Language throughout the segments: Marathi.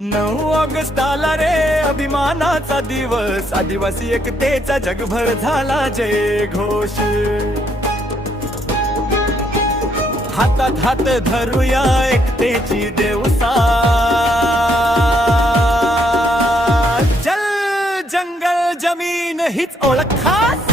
9 ऑगस्ट आला रे अभिमानाचा दिवस, आदिवासी एकतेचा जगभर झाला जय घोष. हातात हात धरूया एकतेची देवसात, जल जंगल जमीन हीच ओळख खास.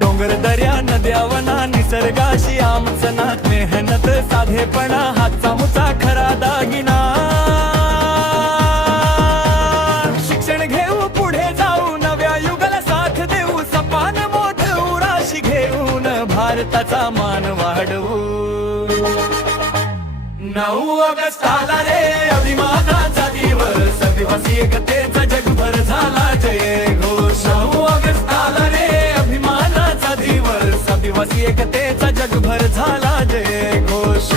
डोंगर दर्या नद्या वना निसर्गाशी आमचं नात, मेहनत साधेपणा हातचा मुचा खरा दागिना. शिक्षण घेऊ पुढे जाऊ नव्या युगाला साथ देऊ, सपान मोठू राशी घेऊन भारताचा मान वाढवू. 9 ऑगस्ट आला रे अभिमानाचा दिवस, आदिवासी एकतेचा जगभर झाला जय घोष. 9 ऑगस्ट आला रे अभिमानाचा दिवस, आदिवासी एकतेचा जगभर झाला जय घोष.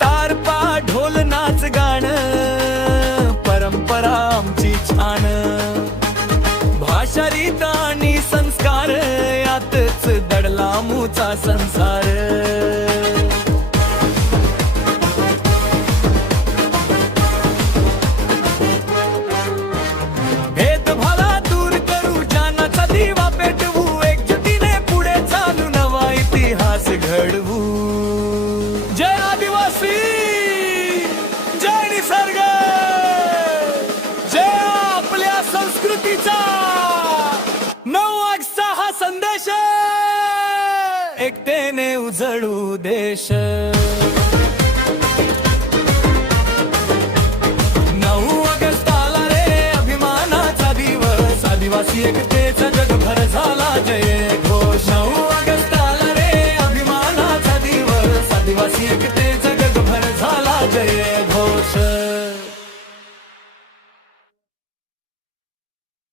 तारपा ढोल नाच गाणं परंपरा आमची छान, भाषा रीत आणि संस्कार यातच दडला मूचा संसार. भेदभाला दूर करू जानाचा दिवा पेटवू, एकजुटीने पुढे चालू नवा इतिहास घडवू. जय आदिवासी, जय निसर्ग, जय आपल्या संस्कृतीचा. 9 ऑगस्टचा हा संदेश, एकतेने उजळू देश. 9 ऑगस्ट आला रे अभिमानाचा दिवस, आदिवासी एकतेचा जगभर झाला जय घोष. 9 ऑगस्ट आला रे अभिमानाचा दिवस, आदिवासी एकतेचा जगभर झाला जय